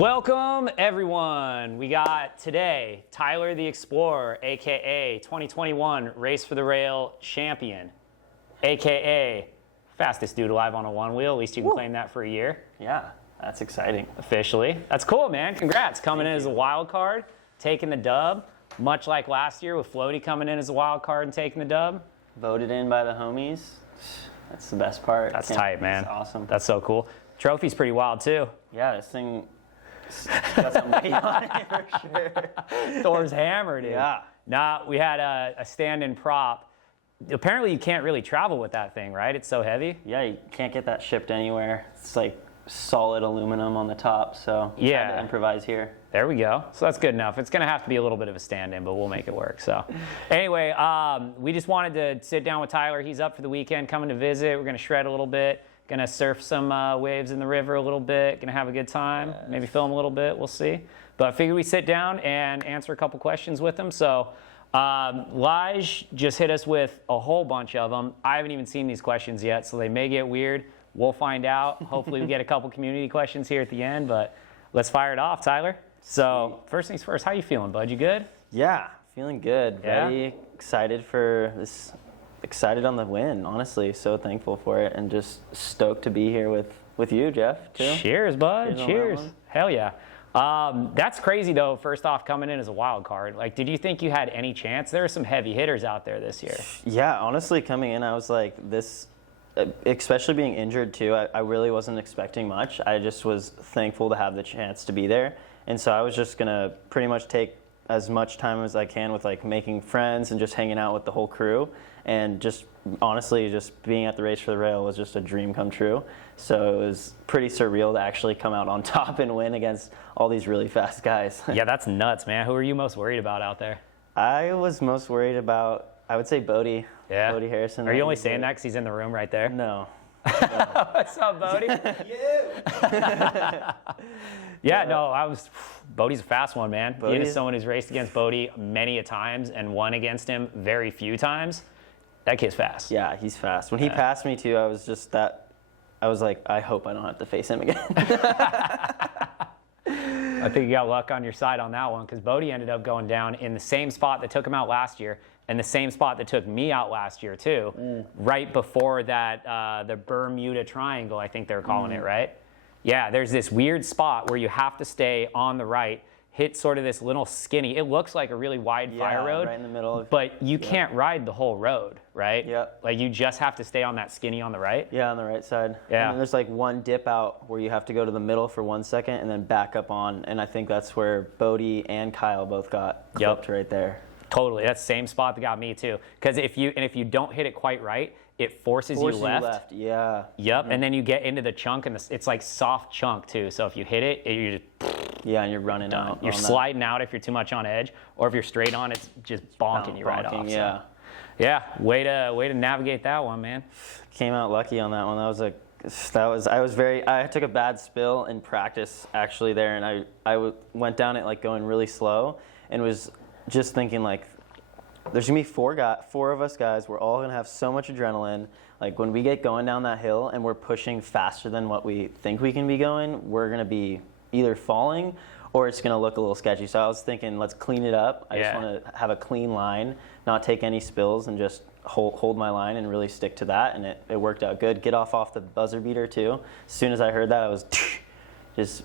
Welcome, everyone. We got today Tyler the Explorer, aka 2021 Race for the Rail champion, aka fastest dude alive on a one wheel. At least you can claim that for a year. Yeah, that's exciting. Officially. That's cool, man. Congrats. Coming in as a wild card, taking the dub, much like last year with Floaty coming in as a wild card and taking the dub. Voted in by the homies. That's the best part. That's tight, man. That's awesome. That's so cool. Trophy's pretty wild, too. Yeah, this thing got some weight on it for sure. Thor's hammer, dude. Yeah. Nah, we had a stand-in prop. Apparently, you can't really travel with that thing, right? It's so heavy. Yeah, you can't get that shipped anywhere. It's like solid aluminum on the top, so yeah, had to improvise here. There we go. So that's good enough. It's going to have to be a little bit of a stand-in, but we'll make it work. So anyway, we just wanted to sit down with Tyler. He's up for the weekend, coming to visit. We're going to shred a little bit. Going to surf some waves in the river a little bit. Going to have a good time. Yes. Maybe film a little bit. We'll see. But I figured we sit down and answer a couple questions with him. So Lige just hit us with a whole bunch of them. I haven't even seen these questions yet, so they may get weird. We'll find out. Hopefully we get a couple community questions here at the end, but let's fire it off, Tyler. So first things first, how you feeling, bud? You good? Yeah, feeling good. Yeah? Very excited for this. Excited on the win, honestly. So thankful for it, and just stoked to be here with you, Jeff, too. Cheers, bud. Cheers. Hell yeah. That's crazy, though, first off, coming in as a wild card. Like, did you think you had any chance? There are some heavy hitters out there this year. Yeah, honestly, coming in, I was like, this, especially being injured, too, I really wasn't expecting much. I just was thankful to have the chance to be there. And so I was just going to pretty much take as much time as I can with like making friends and just hanging out with the whole crew, and just honestly just being at the Race for the Rail was just a dream come true. So it was pretty surreal to actually come out on top and win against all these really fast guys. Yeah, that's nuts, man. Who are you most worried about out there? I was most worried about, I would say Bodie. Yeah. Bodie Harrison. Are you only saying that because he's in the room right there? No. What's up, Bodie? Yeah, no, Bodie's a fast one, man. Being as someone who's raced against Bodie many a times and won against him very few times, that kid's fast. Yeah, he's fast. When he passed me too, I was like, I hope I don't have to face him again. I think you got luck on your side on that one, because Bodie ended up going down in the same spot that took him out last year, and the same spot that took me out last year too, right before that, the Bermuda Triangle, I think they're calling it, right? Yeah, there's this weird spot where you have to stay on the right, hit sort of this little skinny, it looks like a really wide fire road, right in the middle of, but you can't ride the whole road, right? Yep. Like you just have to stay on that skinny on the right. Yeah, on the right side. Yeah. And then there's like one dip out where you have to go to the middle for 1 second and then back up on, and I think that's where Bodie and Kyle both got clipped right there. Totally, that's the same spot that got me too. Because if you don't hit it quite right, it forces you left. Yeah. Yep, and then you get into the chunk, and it's like soft chunk too. So if you hit it, you're just and you're running done. out. You're sliding out if you're too much on edge, or if you're straight on, it's just bonking you right off. Yeah. So, yeah, way to navigate that one, man. Came out lucky on that one. I took a bad spill in practice actually there, and I went down it like going really slow, and was just thinking like, there's gonna be four of us guys. We're all gonna have so much adrenaline. Like when we get going down that hill and we're pushing faster than what we think we can be going, we're gonna be either falling or it's gonna look a little sketchy. So I was thinking, let's clean it up. I just want to have a clean line, not take any spills, and just hold my line and really stick to that. And it worked out good. Get off the buzzer beater too. As soon as I heard that, I was just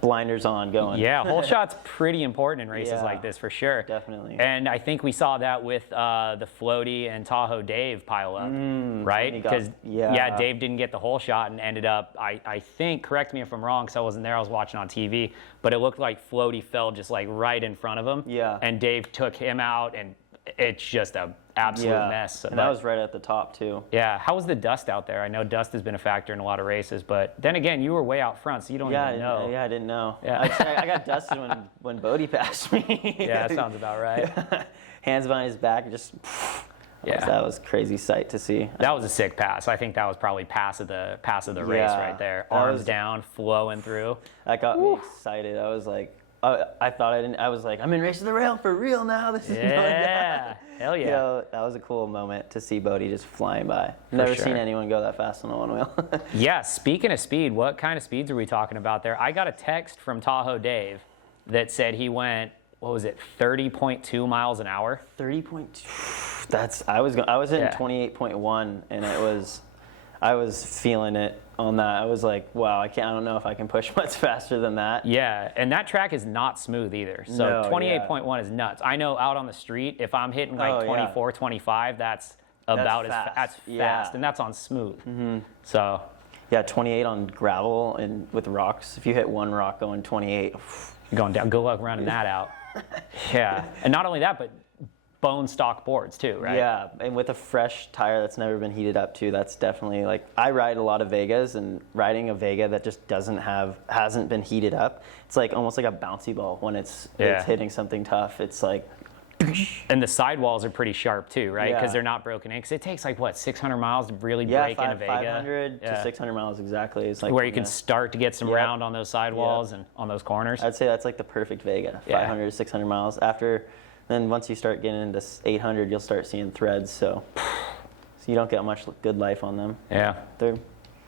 blinders on going. Yeah, whole shot's pretty important in races like this for sure. Definitely. And I think we saw that with the Floaty and Tahoe Dave pile up, right? Because Dave didn't get the whole shot and ended up, I think, correct me if I'm wrong because I wasn't there, I was watching on TV, but it looked like Floaty fell just like right in front of him. Yeah. And Dave took him out, and it's just a absolute mess. And that was right at the top too. Yeah. How was the dust out there? I know dust has been a factor in a lot of races, but then again, you were way out front, so you don't even know. Yeah, I didn't know. Yeah. I got dusted when Bodie passed me. Yeah, that sounds about right. Hands behind his back, just. That was a crazy sight to see. That was a sick pass. I think that was probably pass of the race right there. Arms down, flowing through. That got me excited. I was like, I thought I was like, I'm in Race to the Rail for real now. This is going down. Yeah, hell yeah. You know, that was a cool moment to see Bodie just flying by. Never sure. seen anyone go that fast on a Onewheel. Yeah, speaking of speed, what kind of speeds are we talking about there? I got a text from Tahoe Dave that said he went, what was it, 30.2 miles an hour? 30.2. That's I was hitting 28.1, and I was feeling it on that. I was like, wow, I don't know if I can push much faster than that. Yeah, and that track is not smooth either. So No, 28.1 is nuts. I know out on the street, if I'm hitting like 24, 25, that's about fast. as fast, and that's on smooth. So yeah, 28 on gravel and with rocks. If you hit one rock going 28, going down, good luck running that out. Yeah, and not only that, but bone stock boards too, right? Yeah, and with a fresh tire that's never been heated up too, that's definitely like, I ride a lot of Vegas, and riding a Vega that just hasn't been heated up, it's like almost like a bouncy ball when it's hitting something tough. It's like, and the sidewalls are pretty sharp too, right? Because Yeah. they're not broken in. Because it takes like what, 600 miles to really break in a Vega. 500 to 600 miles exactly. It's like where you can start to get some round on those sidewalls and on those corners. I'd say that's like the perfect Vega, 500 to 600 miles. Then once you start getting into 800, you'll start seeing threads. So you don't get much good life on them. Yeah. They're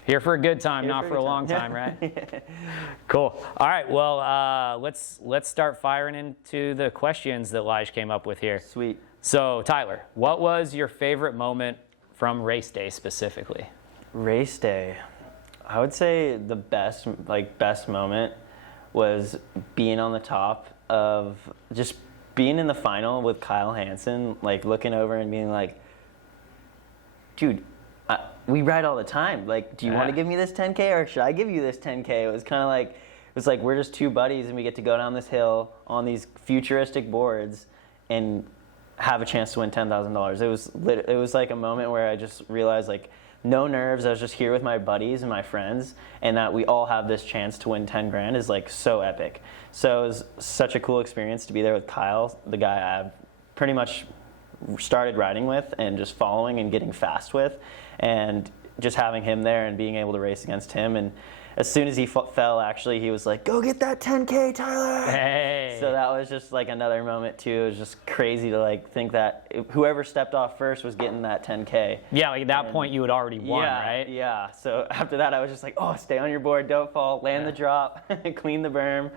here for a good time, not for a long time, right? Cool. All right. Well, let's start firing into the questions that Lige came up with here. Sweet. So, Tyler, what was your favorite moment from race day specifically? Race day, I would say the best moment was being on the top of just being in the final with Kyle Hansen, like looking over and being like, dude, we ride all the time. Like, do you want to give me this 10K or should I give you this 10K? It was kind of like, we're just two buddies and we get to go down this hill on these futuristic boards and have a chance to win $10,000. It was like a moment where I just realized, like, no nerves. I was just here with my buddies and my friends, and that we all have this chance to win 10 grand is like so epic. So it was such a cool experience to be there with Kyle, the guy I've pretty much started riding with and just following and getting fast with, and just having him there and being able to race against him. And as soon as he fell, actually, he was like, go get that 10K, Tyler. Hey. So that was just like another moment too. It was just crazy to like think that whoever stepped off first was getting that 10K. Yeah, like at that point you had already won, right? Yeah. So after that, I was just like, oh, stay on your board, don't fall, land the drop, clean the berm.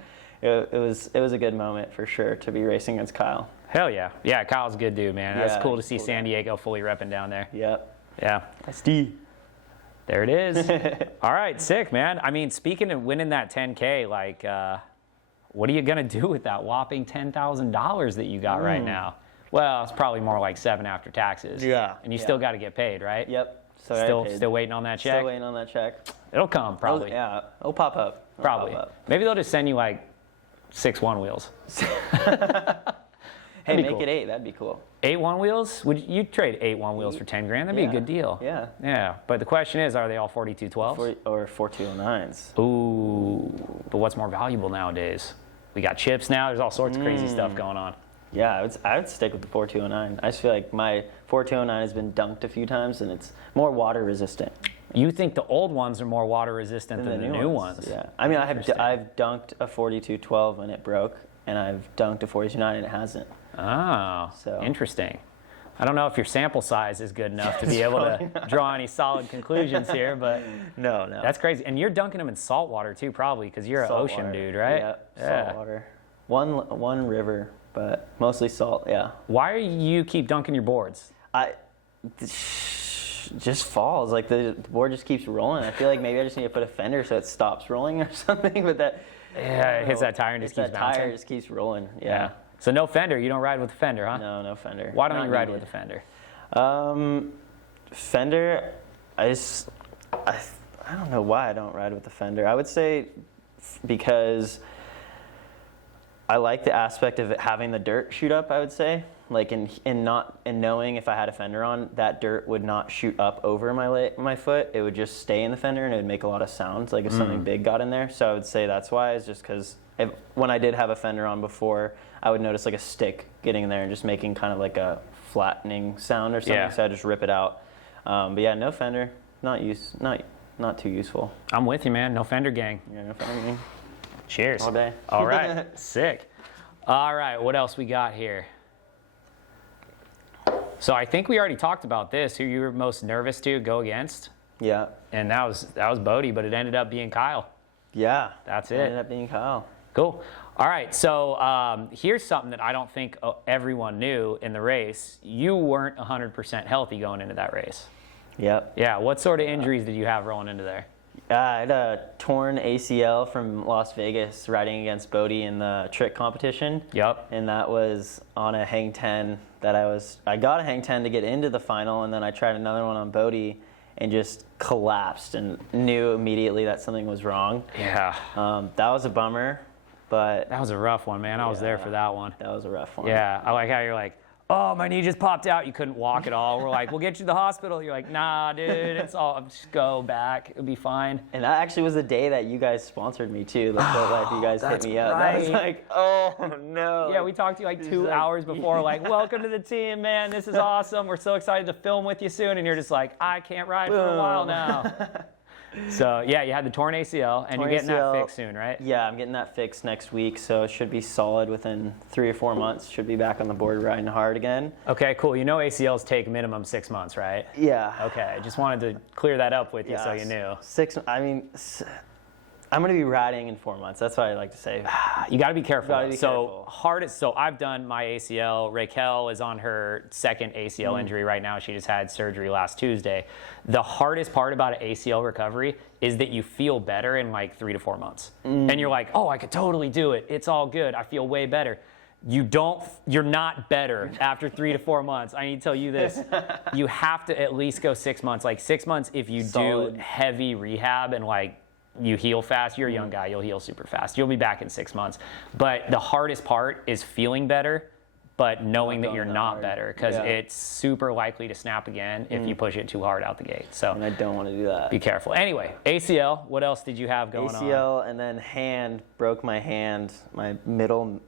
It was a good moment for sure to be racing against Kyle. Hell yeah. Yeah, Kyle's a good dude, man. That's cool to see San Diego fully repping down there. Yep. Yeah. SD. There it is. All right, sick, man. I mean, speaking of winning that 10K, like, what are you going to do with that whopping $10,000 that you got right now? Well, it's probably more like 7 after taxes. Yeah. And you still got to get paid, right? Yep. So Still waiting on that check? Still waiting on that check. It'll come, probably. It'll pop up. Probably. Pop up. Maybe they'll just send you like 6 Onewheels. Hey, make cool. it 8. That'd be cool. 8 Onewheels? Would you trade 8 Onewheels for 10 grand? That'd be a good deal. Yeah. Yeah. But the question is, are they all 4212s? Or 4209s. Ooh. But what's more valuable nowadays? We got chips now. There's all sorts of crazy stuff going on. Yeah, I would stick with the 4209. I just feel like my 4209 has been dunked a few times, and it's more water resistant. You think the old ones are more water resistant than the new ones? Yeah. I mean, I've dunked a 4212 and it broke, and I've dunked a 4209 and it hasn't. Oh, So. Interesting. I don't know if your sample size is good enough to be able to draw any solid conclusions here, but No. that's crazy. And you're dunking them in salt water too, probably, because you're an Salt ocean water. dude, right? Yeah, salt water. One river, but mostly salt, yeah. Why do you keep dunking your boards? Just falls. Like the board just keeps rolling. I feel like maybe I just need to put a fender so it stops rolling or something. But that It hits that tire and just keeps bouncing. Tire just keeps rolling. Yeah. So no fender. You don't ride with a fender, huh? No fender. Why don't Not you ride needed. with a fender? Fender. I don't know why I don't ride with the fender. I would say because I like the aspect of it having the dirt shoot up. I would say, like in knowing if I had a fender on, that dirt would not shoot up over my foot. It would just stay in the fender and it would make a lot of sounds, like if something big got in there. So I would say that's why. Is just because when I did have a fender on before, I would notice like a stick getting in there and just making kind of like a flattening sound or something. Yeah. So I just rip it out. But yeah, no fender, not too useful. I'm with you, man. No fender gang. Yeah, no fender. Cheers. All day. All right. Sick. All right. What else we got here? So I think we already talked about this. Who you were most nervous to go against? Yeah. And that was Bodie, but it ended up being Kyle. Yeah. That's it. Ended up being Kyle. Cool. All right. So here's something that I don't think everyone knew in the race. You weren't 100% healthy going into that race. Yep. Yeah. What sort of injuries did you have rolling into there? I had a torn ACL from Las Vegas riding against Bodie in the trick competition. Yep. And that was on a hang 10 that I got a hang 10 to get into the final, and then I tried another one on Bodie and just collapsed and knew immediately that something was wrong. Yeah. That was a bummer, but That was a rough one, man. I was there for that one. that was a rough one. Yeah. I like how you're like, oh, my knee just popped out. You couldn't walk at all. We're like, we'll get you to the hospital. You're like, nah, dude, it's all, just go back. It'll be fine. And that actually was the day that you guys sponsored me too. The FloatLife, you guys hit me up. That was right. like, oh no. Yeah, we talked to you like 2 hours before, like, welcome to the team, man. This is awesome. We're so excited to film with you soon. And you're just like, I can't ride for a while now. So, yeah, you had the torn ACL, and you're getting that fixed soon, right? Yeah, I'm getting that fixed next week, so it should be solid within 3 or 4 months. Should be back on the board riding hard again. Okay, cool. You know ACLs take minimum 6 months, right? Yeah. Okay, I just wanted to clear that up with you so you knew. I'm going to be riding in 4 months. That's what I like to say. You got to be careful. Gotta be so careful. So I've done my ACL. Raquel is on her second ACL injury right now. She just had surgery last Tuesday. The hardest part about an ACL recovery is that you feel better in like 3 to 4 months. And you're like, oh, I could totally do it. It's all good. I feel way better. You're not better after 3 to 4 months. I need to tell you this. You have to at least go 6 months. Like 6 months if you do heavy rehab and like you heal fast. You're a young guy. You'll heal super fast. You'll be back in 6 months. But the hardest part is feeling better, but knowing that you're not better, because it's super likely to snap again if you push it too hard out the gate. So And I don't want to do that. be careful. Anyway, ACL, what else did you have going on? ACL and then broke my hand, my middle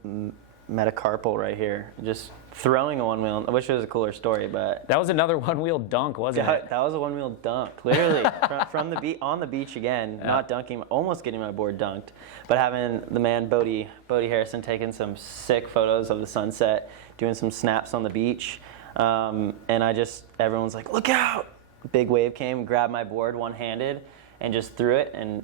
metacarpal right here. Just throwing a one wheel. I wish it was a cooler story, but That was another one-wheel dunk, wasn't it? that was a one wheel dunk, literally from the on the beach again. Not dunking, almost getting my board dunked, but having the man Bodie Harrison taking some sick photos of the sunset, doing some snaps on the beach, and everyone's like, look out! Big wave came, grabbed my board one-handed, and just threw it, and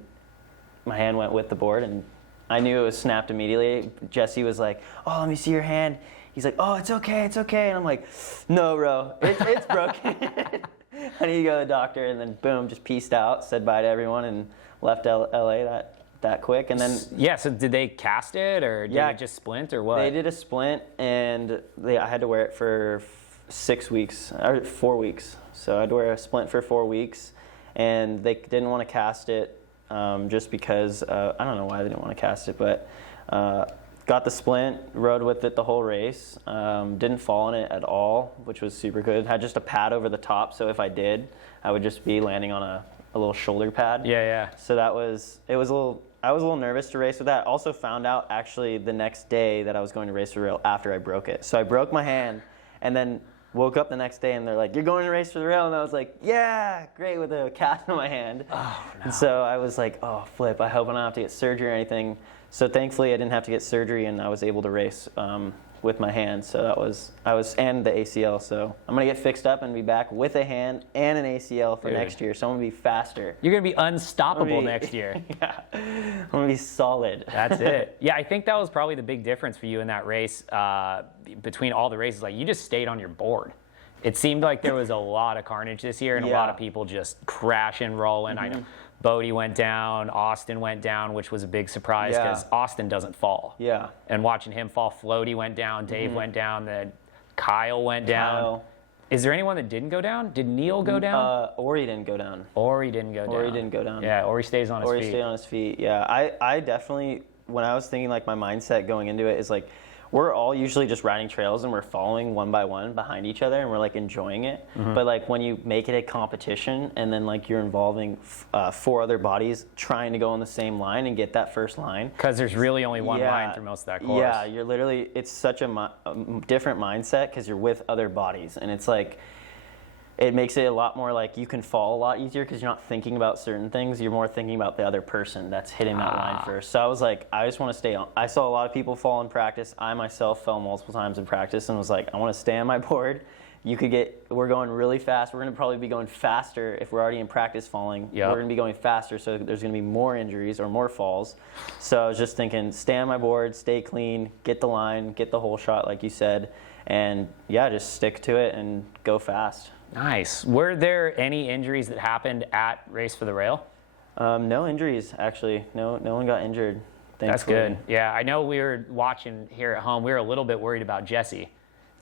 my hand went with the board, and I knew it was snapped immediately. Jesse was like, oh, let me see your hand. He's like, oh, it's okay. And I'm like, no, bro, it's broken. I need to go to the doctor. And then boom, just peaced out, said bye to everyone, and left LA that quick. And then so did they cast it, or did it just splint, or what? They did a splint, and I had to wear it for 6 weeks, or 4 weeks. So I had to wear a splint for 4 weeks, and they didn't want to cast it. Just because, I don't know why they didn't want to cast it, but got the splint, rode with it the whole race, didn't fall in it at all, which was super good. Had just a pad over the top, so if I did, I would just be landing on a little shoulder pad. Yeah. So I was a little nervous to race with that. Also found out actually the next day that I was going to race for real after I broke it. So I broke my hand, and then woke up the next day and they're like, you're going to race for the rail? And I was like, yeah, great, with a cast on my hand. Oh, no. And so I was like, oh, flip, I hope I don't have to get surgery or anything. So thankfully I didn't have to get surgery, and I was able to race with my hand. So and the ACL. So I'm going to get fixed up and be back with a hand and an ACL for next year. So I'm going to be faster. You're going to be unstoppable next year. Yeah, I'm going to be solid. That's it. Yeah, I think that was probably the big difference for you in that race between all the races. Like, you just stayed on your board. It seemed like there was a lot of carnage this year, and a lot of people just crashing, rolling. I know Bodie went down, Austin went down, which was a big surprise because Austin doesn't fall. Yeah. And watching him fall, Floaty went down, Dave went down, then Kyle went down. Is there anyone that didn't go down? Did Neil go down? Ori didn't go down. Ori didn't go down. Yeah, Ori stays on his feet. Ori stayed on his feet. Yeah, I definitely, when I was thinking like my mindset going into it is like, we're all usually just riding trails and we're following one by one behind each other and we're like enjoying it. But like when you make it a competition and then like you're involving 4 other bodies trying to go on the same line and get that first line. Because there's really only one line through most of that course. Yeah, you're literally, it's such a different mindset because you're with other bodies. And it's like, it makes it a lot more like you can fall a lot easier because you're not thinking about certain things. You're more thinking about the other person that's hitting that line first. So I was like, I just want to stay on. I saw a lot of people fall in practice. I myself fell multiple times in practice and was like, I want to stay on my board. We're going really fast. We're going to probably be going faster if we're already in practice falling. Yep. We're going to be going faster, so there's going to be more injuries or more falls. So I was just thinking, stay on my board, stay clean, get the line, get the whole shot like you said, and yeah, just stick to it and go fast. Nice. Were there any injuries that happened at Race for the Rail? No injuries, actually. No one got injured, thankfully. That's good. Yeah, I know we were watching here at home. We were a little bit worried about Jesse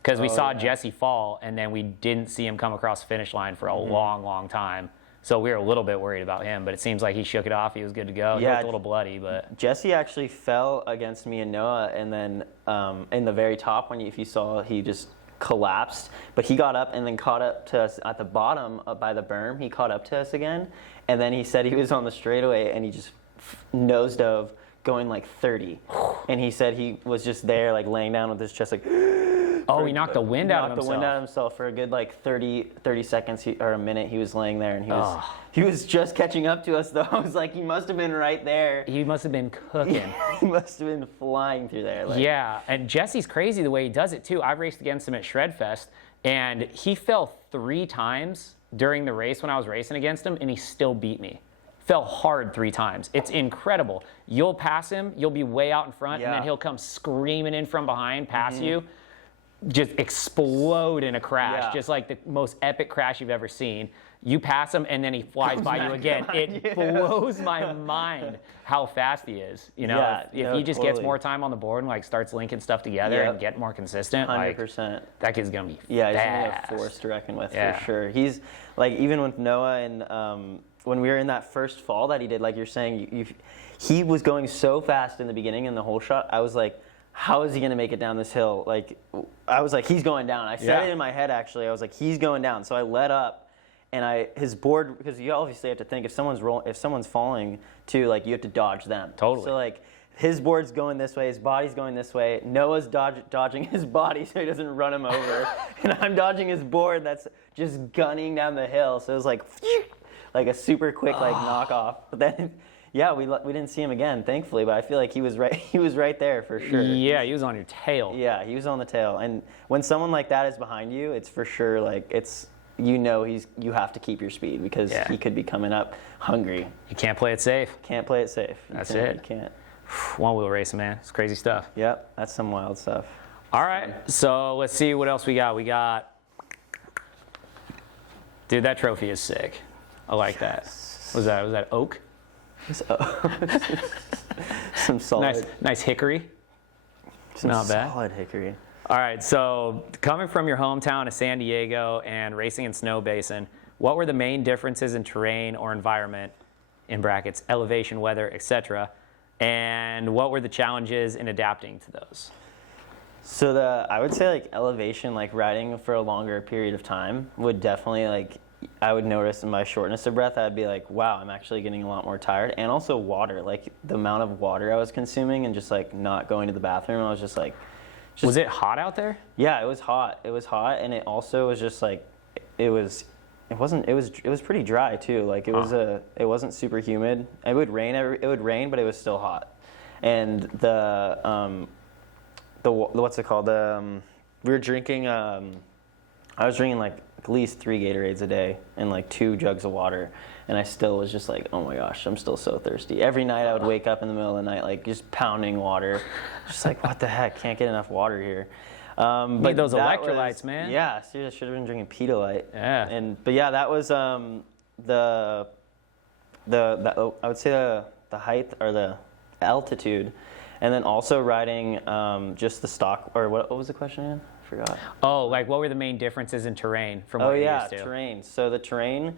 because we saw Jesse fall, and then we didn't see him come across the finish line for a long time. So we were a little bit worried about him, but it seems like he shook it off. He was good to go. He looked a little bloody, but Jesse actually fell against me and Noah, and then in the very top, if you saw, he just collapsed. But he got up and then caught up to us at the bottom by the berm. He caught up to us again, and then he said he was on the straightaway, and he just nose dove going like 30. And he said he was just there, like laying down with his chest, like. Oh, he knocked the wind out of himself. Knocked the wind out of himself for a good like 30 seconds or a minute. He was laying there, and he was just catching up to us though. I was like, he must have been right there. He must have been cooking. He must have been flying through there. Like. Yeah, and Jesse's crazy the way he does it too. I've raced against him at Shredfest, and he fell 3 times during the race when I was racing against him, and he still beat me. Fell hard 3 times. It's incredible. You'll pass him, you'll be way out in front, and then he'll come screaming in from behind, pass you. Just explode in a crash, just like the most epic crash you've ever seen. You pass him, and then he flies by you again. It blows my mind how fast he is. You know, if he just gets more time on the board and like starts linking stuff together and get more consistent, 100%. That kid's gonna be he's gonna fast. be a force to reckon with for sure. He's like, even with Noah and when we were in that first fall that he did, like you're saying, he was going so fast in the beginning in the whole shot. I was like, how is he going to make it down this hill? Like, I was like, he's going down. I said it in my head, actually. I was like, he's going down. So I let up, and his board, because you obviously have to think, if someone's falling too, like, you have to dodge them. Totally. So, like, his board's going this way, his body's going this way. Noah's dodging his body so he doesn't run him over. And I'm dodging his board that's just gunning down the hill. So it was like a super quick, like, knockoff. But then... Yeah, we didn't see him again, thankfully, but I feel like he was right there for sure. Yeah, he was on your tail. Yeah, he was on the tail. And when someone like that is behind you, it's for sure like you have to keep your speed because he could be coming up hungry. You can't play it safe. Can't play it safe. That's it. You can't. One-wheel racing, man. It's crazy stuff. Yep, that's some wild stuff. All right, so let's see what else we got. Dude, that trophy is sick. I like that. Was that oak? Some solid, nice hickory. Not bad. Solid hickory. All right, so coming from your hometown of San Diego and racing in Snow Basin, what were the main differences in terrain or environment, in brackets, elevation, weather, etc., and what were the challenges in adapting to those? So I would say like elevation, like riding for a longer period of time would definitely like. I would notice in my shortness of breath, I'd be like, wow, I'm actually getting a lot more tired. And also water, like the amount of water I was consuming and just like not going to the bathroom. I was just like, was it hot out there? Yeah, it was hot. It was hot. And it also was just like, it was pretty dry too. Like it wasn't super humid. It would rain, but it was still hot. And the what's it called? We were drinking, I was drinking like at least 3 Gatorades a day and like 2 jugs of water, and I still was just like, oh my gosh, I'm still so thirsty. Every night I would wake up in the middle of the night like just pounding water, just like what the heck, can't get enough water here. Need those electrolytes, man. Yeah, seriously, I should have been drinking Pedialyte. Yeah. But yeah, that was the I would say the height or the altitude, and then also riding just the stock, or what was the question again? Forgot. Oh, like what were the main differences in terrain from what you're used to? Terrain. So the terrain,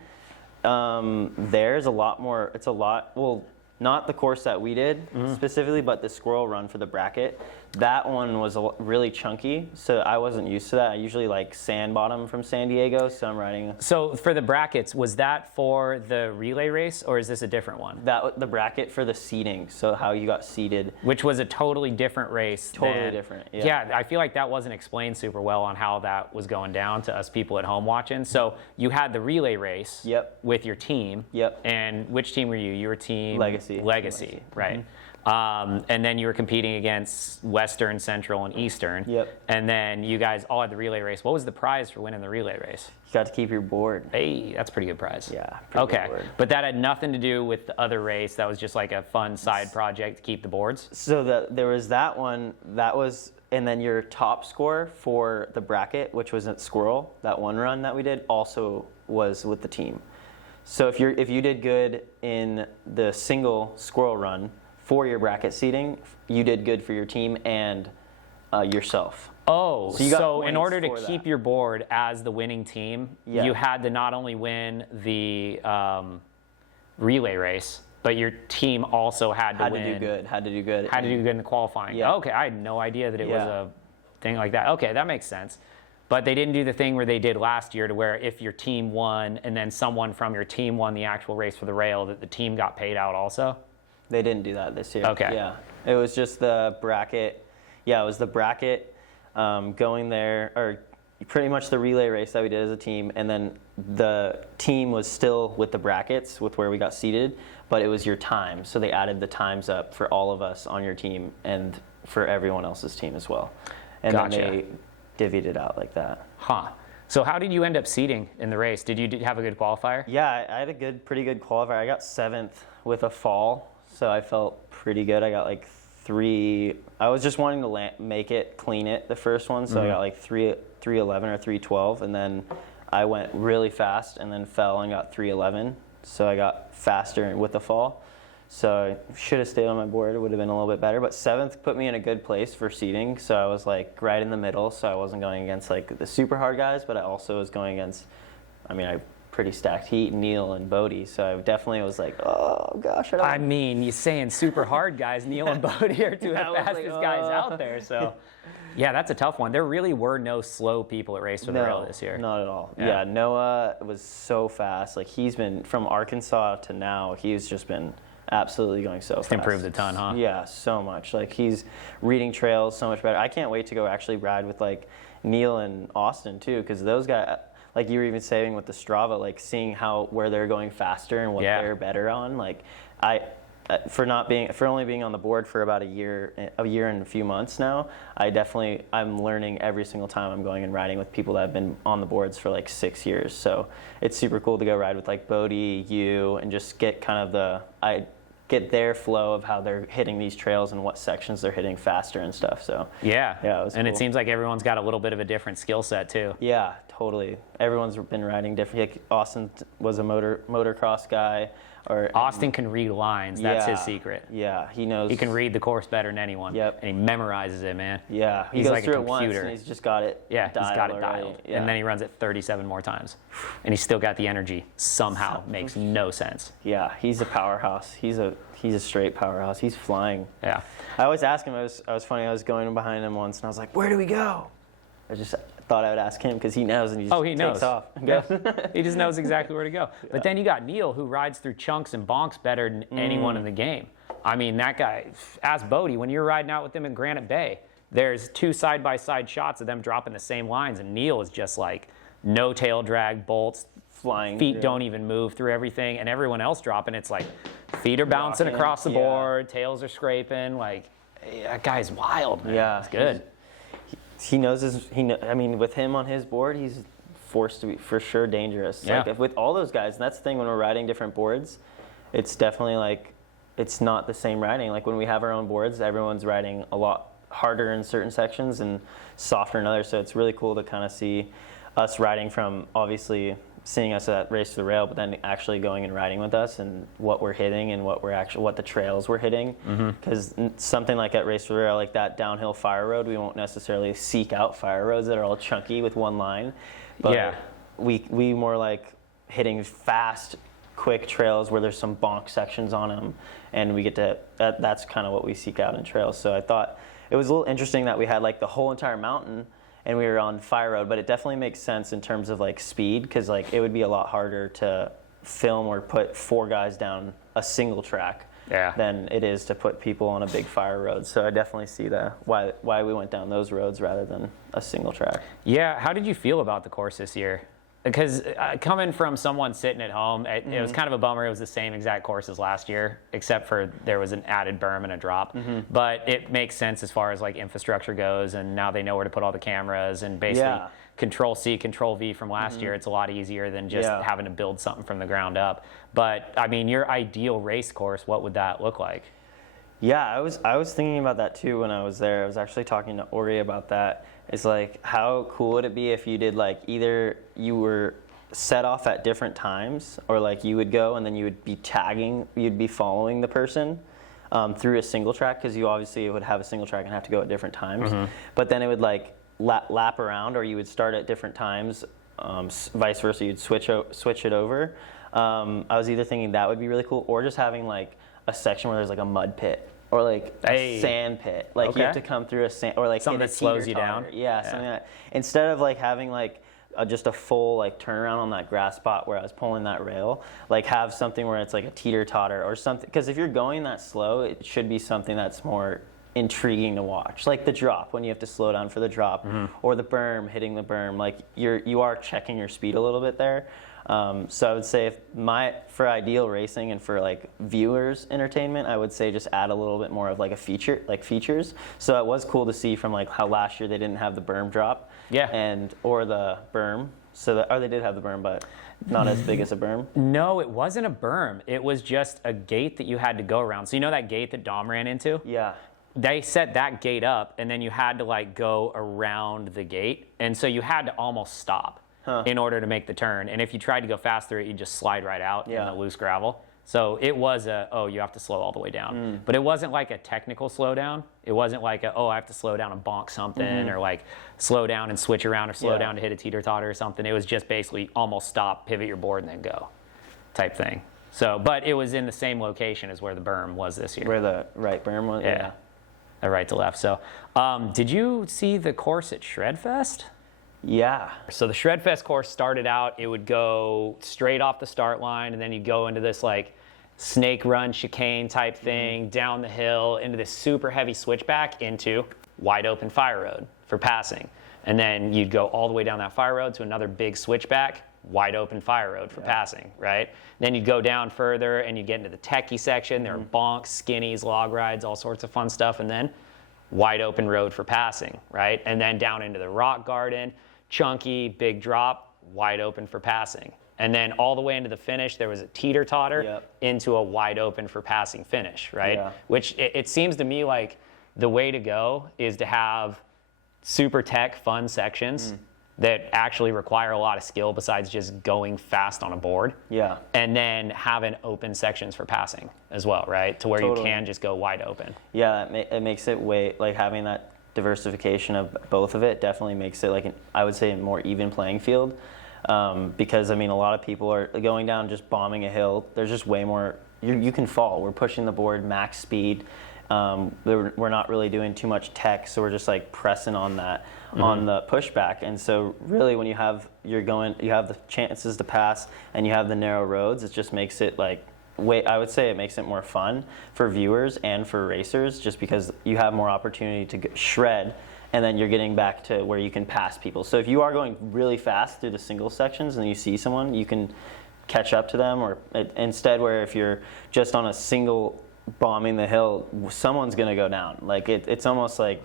there's a lot more. It's a lot. Well, not the course that we did specifically, but the squirrel run for the bracket. That one was really chunky, so I wasn't used to that. I usually like sand bottom from San Diego, so I'm riding. So for the brackets, was that for the relay race, or is this a different one? The bracket for the seating, so how you got seated. Which was a totally different race. Totally different, yeah. Yeah, I feel like that wasn't explained super well on how that was going down to us people at home watching. So you had the relay race. Yep. With your team. Yep. And which team were you? You were team Legacy. Legacy, right? Mm-hmm. And then you were competing against Western, Central, and Eastern. Yep. And then you guys all had the relay race. What was the prize for winning the relay race? You got to keep your board. Hey, that's a pretty good prize. Yeah. Okay. Good board. But that had nothing to do with the other race. That was just like a fun side project to keep the boards? So there was that one. That was, and then your top score for the bracket, which was at Squirrel, that one run that we did, also was with the team. So if you did good in the single Squirrel run, for your bracket seating, you did good for your team and yourself. Oh, so in order to that. keep your board as the winning team, Yeah. you had to not only win the relay race, but your team also had to Had win. to do good. Had to do good. Had to do good in the qualifying. Yeah. Okay, I had no idea that it was Yeah. a thing like that. Okay, that makes sense. But they didn't do the thing where they did last year to where if your team won and then someone from your team won the actual race for the rail, that the team got paid out also? They didn't do that this year. Okay. Yeah. It was just the bracket. Yeah, it was the bracket going there, or pretty much the relay race that we did as a team, and then the team was still with the brackets with where we got seated, but it was your time. So they added the times up for all of us on your team and for everyone else's team as well. And Gotcha. then they divvied it out like that. Huh. So how did you end up seeding in the race? Did you have a good qualifier? Yeah, I had a pretty good qualifier. I got 7th with a fall, so I felt pretty good. I got like 3. I was just wanting to make it, clean it, the first one, so I got like 311 or 312, and then I went really fast and then fell and got 311, so I got faster with the fall. So I should have stayed on my board. It would have been a little bit better. But 7th put me in a good place for seeding. So I was like right in the middle. So I wasn't going against like the super hard guys, but I also was going against, I pretty stacked heat, Neil and Bodie. So I definitely was like, oh gosh. I mean, you're saying super hard guys. Neil and Bodie are two of the fastest guys out there. So yeah, that's a tough one. There really were no slow people at Race for the Rail this year. Not at all. Yeah. Yeah, Noah was so fast. Like he's been from Arkansas to now, he's just been absolutely going so fast. Improved a ton, huh? Yeah, so much. Like he's reading trails so much better. I can't wait to go actually ride with like Neil and Austin too, because those guys, like you were even saying with the Strava, like seeing where they're going faster and what they're better on. Like for only being on the board for about a year and a few months now, I'm learning every single time I'm going and riding with people that have been on the boards for like 6 years. So it's super cool to go ride with like Bodie, you, and just get kind of get their flow of how they're hitting these trails and what sections they're hitting faster and stuff. So yeah, it was and cool. It seems like everyone's got a little bit of a different skill set too. Yeah, totally. Everyone's been riding different. Like Austin was a motocross guy. Austin can read lines. That's his secret. Yeah, he knows. He can read the course better than anyone. Yep. And he memorizes it, man. Yeah, He's goes like through a it once computer. and he's just got it. Yeah, he's got it already. dialed. Yeah. And then he runs it 37 more times. And he's still got the energy somehow. Makes no sense. Yeah, he's a powerhouse. He's a straight powerhouse. He's flying. Yeah. I always ask him. I was funny. I was going behind him once, and I was like, "Where do we go?" I just thought I would ask him because he knows, and he just he knows. takes off. Yeah. He just knows exactly where to go. But then you got Neil, who rides through chunks and bonks better than anyone in the game. I mean, that guy, ask Bodie, when you're riding out with him in Granite Bay, there's 2 side-by-side shots of them dropping the same lines, and Neil is just like no tail drag, bolts, Flying. feet don't even move through everything, and everyone else dropping, it's like feet are bouncing across the board, tails are scraping, like that guy's wild, man. Yeah, it's good. He knows with him on his board, he's forced to be for sure dangerous. Yeah. Like with all those guys, and that's the thing when we're riding different boards, it's definitely like it's not the same riding. Like when we have our own boards, everyone's riding a lot harder in certain sections and softer in others. So it's really cool to kind of see us riding from obviously seeing us at Race to the Rail, but then actually going and riding with us and what we're hitting and what the trails we're hitting. Because something like at Race to the Rail, like that downhill fire road, we won't necessarily seek out fire roads that are all chunky with one line. But we more like hitting fast, quick trails where there's some bonk sections on them, and we get to that's kind of what we seek out in trails. So I thought it was a little interesting that we had like the whole entire mountain and we were on fire road, but it definitely makes sense in terms of like speed, because like it would be a lot harder to film or put 4 guys down a single track than it is to put people on a big fire road. So I definitely see why we went down those roads rather than a single track. Yeah, how did you feel about the course this year? Because coming from someone sitting at home, it was kind of a bummer. It was the same exact course as last year, except for there was an added berm and a drop. But it makes sense as far as like infrastructure goes, and now they know where to put all the cameras, and basically Control C, Control V from last year. It's a lot easier than just having to build something from the ground up. But I mean, your ideal race course, what would that look like? Yeah, I was thinking about that too when I was there. I was actually talking to Ori about that. It's like, how cool would it be if you did like either you were set off at different times, or like you would go and then you would be tagging, you'd be following the person through a single track, because you obviously would have a single track and have to go at different times. But then it would like lap around, or you would start at different times, vice versa, you'd switch it over. I was either thinking that would be really cool, or just having like a section where there's like a mud pit or like a sand pit, like you have to come through a sand, or like something that slows you down. Something like that. Instead of like having like just a full like turnaround on that grass spot where I was pulling that rail, like have something where it's like a teeter-totter or something, because if you're going that slow, it should be something that's more intriguing to watch, like the drop, when you have to slow down for the drop, or the berm, hitting the berm, like you are checking your speed a little bit there. So I would say for ideal racing and for like viewers entertainment, I would say just add a little bit more of like features. So it was cool to see from like how last year they didn't have the berm drop, or the berm. Or they did have the berm, but not as big as a berm. No, it wasn't a berm. It was just a gate that you had to go around. So you know that gate that Dom ran into? Yeah. They set that gate up, and then you had to like go around the gate, and so you had to almost stop in order to make the turn. And if you tried to go fast through it, you'd just slide right out in the loose gravel. So it was you have to slow all the way down. But it wasn't like a technical slowdown. It wasn't like I have to slow down and bonk something, or like slow down and switch around, or slow down to hit a teeter-totter or something. It was just basically almost stop, pivot your board, and then go type thing. So, but it was in the same location as where the berm was this year. Where the right berm was? Yeah. Right to left. So, did you see the course at Shredfest? Yeah. So the Shredfest course started out, it would go straight off the start line, and then you'd go into this like snake run chicane type thing, down the hill, into this super heavy switchback into wide open fire road for passing. And then you'd go all the way down that fire road to another big switchback, wide open fire road for passing, right? Then you'd go down further and you'd get into the techie section. There are bonks, skinnies, log rides, all sorts of fun stuff. And then wide open road for passing, right? And then down into the rock garden, chunky, big drop, wide open for passing. And then all the way into the finish, there was a teeter-totter into a wide open for passing finish, right? Yeah. Which it seems to me like the way to go is to have super tech fun sections that actually require a lot of skill besides just going fast on a board. Yeah. And then having open sections for passing as well, right? To where you can just go wide open. Yeah, it makes it like having that diversification of both of it definitely makes it like I would say a more even playing field. Because I mean, a lot of people are going down just bombing a hill. There's just way more, you can fall. We're pushing the board max speed. We're not really doing too much tech, so we're just like pressing on that on the pushback. And so really when you have the chances to pass and you have the narrow roads, it just makes it like I would say it makes it more fun for viewers and for racers, just because you have more opportunity to shred, and then you're getting back to where you can pass people. So if you are going really fast through the single sections and you see someone, you can catch up to them, or instead where if you're just on a single bombing the hill, someone's going to go down. Like it's almost like,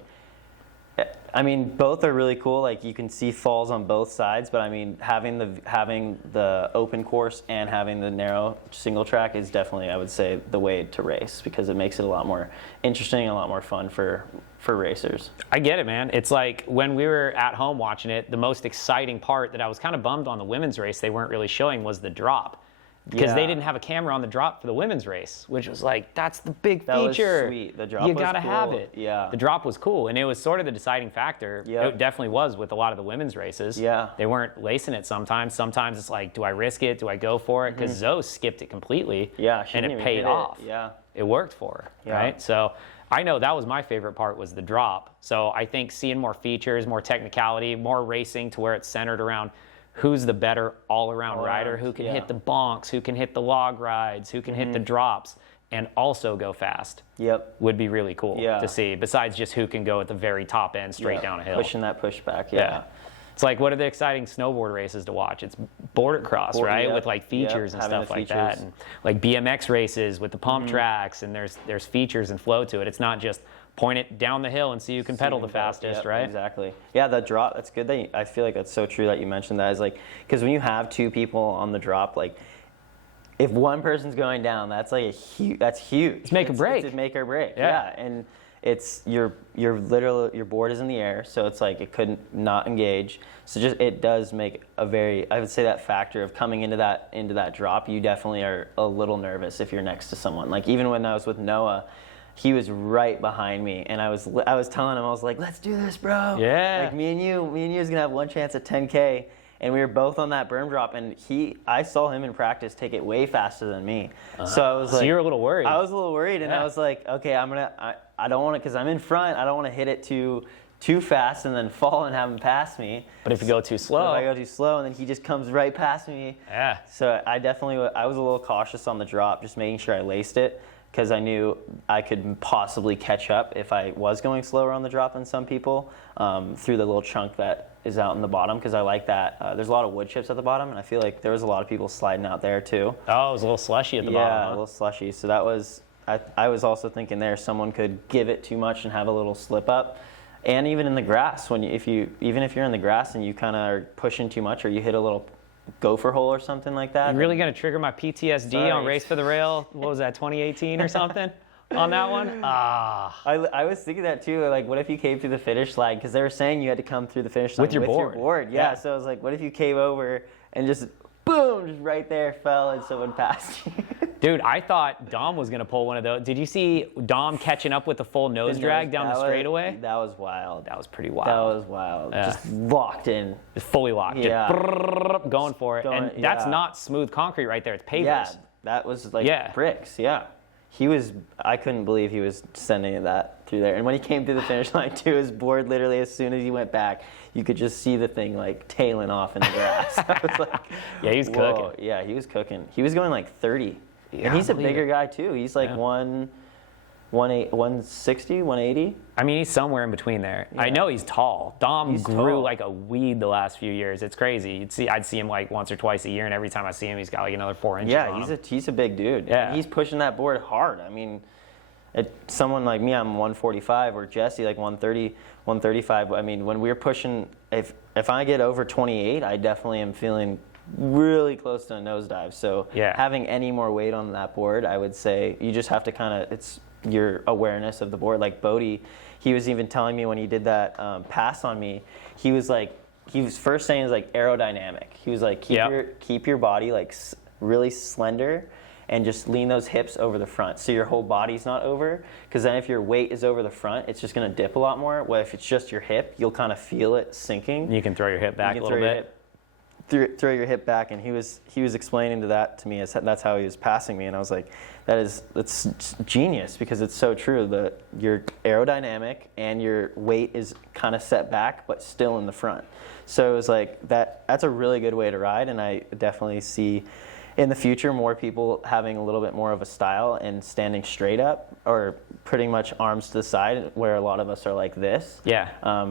I mean, both are really cool. Like you can see falls on both sides, but I mean, having the open course and having the narrow single track is definitely, I would say, the way to race, because it makes it a lot more interesting and a lot more fun for racers. I get it, man. It's like when we were at home watching it, the most exciting part that I was kind of bummed on the women's race they weren't really showing was the drop. Because they didn't have a camera on the drop for the women's race, which was like, that's the big feature. That was sweet. The drop was cool. You gotta have it. Yeah. The drop was cool, and it was sort of the deciding factor. Yep. It definitely was with a lot of the women's races. Yeah. They weren't lacing it sometimes. Sometimes it's like, do I risk it? Do I go for it? Because Zoe skipped it completely. Yeah, and it paid off. Yeah. It worked for her, right? So I know that was my favorite part, was the drop. So I think seeing more features, more technicality, more racing to where it's centered around who's the better all-around rider, who can hit the bonks, who can hit the log rides, who can hit the drops, and also go fast. Would be really cool to see, besides just who can go at the very top end straight down a hill. Pushing that pushback, It's like, what are the exciting snowboard races to watch? It's border cross, right? With like features and stuff like that. And like BMX races with the pump tracks, and there's features and flow to it. It's not just point it down the hill and see who can pedal the fastest, right? Exactly. Yeah, the drop, that's good. I feel like that's so true that you mentioned that. Is like, because when you have two people on the drop, like, if one person's going down, that's like that's huge. It's make or break. It's make or break. Yeah. And it's your board is in the air, so it's like it couldn't not engage. So just it does make a very, I would say, that factor of coming into that drop, you definitely are a little nervous if you're next to someone. Like even when I was with Noah, he was right behind me, and I was telling him, I was like, let's do this, bro. Yeah. Like me and you is gonna have one chance at 10K. And we were both on that berm drop, and I saw him in practice take it way faster than me. So I was like, so you were a little worried. I was a little worried, and I was like, okay, I don't want to, because I'm in front, I don't want to hit it too fast and then fall and have him pass me. But if you go too slow. If I go too slow, and then he just comes right past me. Yeah. So I was a little cautious on the drop, just making sure I laced it, because I knew I could possibly catch up if I was going slower on the drop than some people, through the little chunk that is out in the bottom, because I like that. There's a lot of wood chips at the bottom, and I feel like there was a lot of people sliding out there too. Oh, it was a little slushy at the bottom. Yeah, a little slushy. So that was, I was also thinking there someone could give it too much and have a little slip up. And even in the grass, even if you're in the grass and you kind of are pushing too much, or you hit a little gopher hole or something like that. You're really going to trigger my PTSD on Race for the Rail? What was that, 2018 or something? On that one? I was thinking that too. Like, what if you came through the finish line? Because they were saying you had to come through the finish line with your board. Yeah. So I was like, what if you came over and just boom, just right there fell and someone passed you? Dude, I thought Dom was going to pull one of those. Did you see Dom catching up with the full nose drag down the straightaway? That was wild. That was pretty wild. That was wild. Yeah. Just locked in. Just fully locked. Yeah. Just going for it. And that's not smooth concrete right there. It's pavers. Yeah, that was like bricks. Yeah. I couldn't believe he was sending that through there. And when he came through the finish line too, his board literally, as soon as he went back, you could just see the thing like tailing off in the grass. I was like, yeah, he was cooking. Yeah, he was cooking. He was going like 30. Yeah, and he's a bigger guy too. He's like 160, 180. I mean, he's somewhere in between there. Yeah. I know he's tall. Dom grew like a weed the last few years. It's crazy. I'd see him like once or twice a year, and every time I see him, he's got like another 4 inches on him. He's a big dude. Yeah, and he's pushing that board hard. I mean, someone like me, I'm 145, or Jesse like 130, 135. I mean, when we're pushing, if I get over 28, I definitely am feeling really close to a nosedive. So having any more weight on that board, I would say you just have to kind of, it's your awareness of the board. Like Bodie, he was even telling me when he did that pass on me, he was first saying is like aerodynamic. He was like, keep your body like really slender, and just lean those hips over the front so your whole body's not over, because then if your weight is over the front, it's just going to dip a lot more. Well, if it's just your hip, you'll kind of feel it sinking. You can throw your hip back a little bit. Throw your hip back, and he was explaining that to me. That's how he was passing me, and I was like, that's genius, because it's so true. You're aerodynamic and your weight is kind of set back but still in the front. So it was like that's a really good way to ride, and I definitely see in the future more people having a little bit more of a style and standing straight up, or pretty much arms to the side, where a lot of us are like this. Yeah.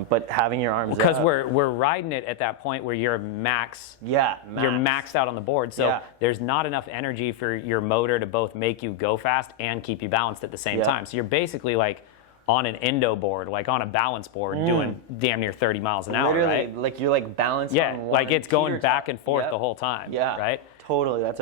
But having your arms because up, we're riding it at that point where you're max. Yeah. You're maxed out on the board, so there's not enough energy for your motor to both make you go fast and keep you balanced at the same time. So you're basically like on an endo board, like on a balance board, doing damn near 30 miles an hour, right? Like you're like balanced on one. Like it's going back and forth the whole time, right? Totally, that's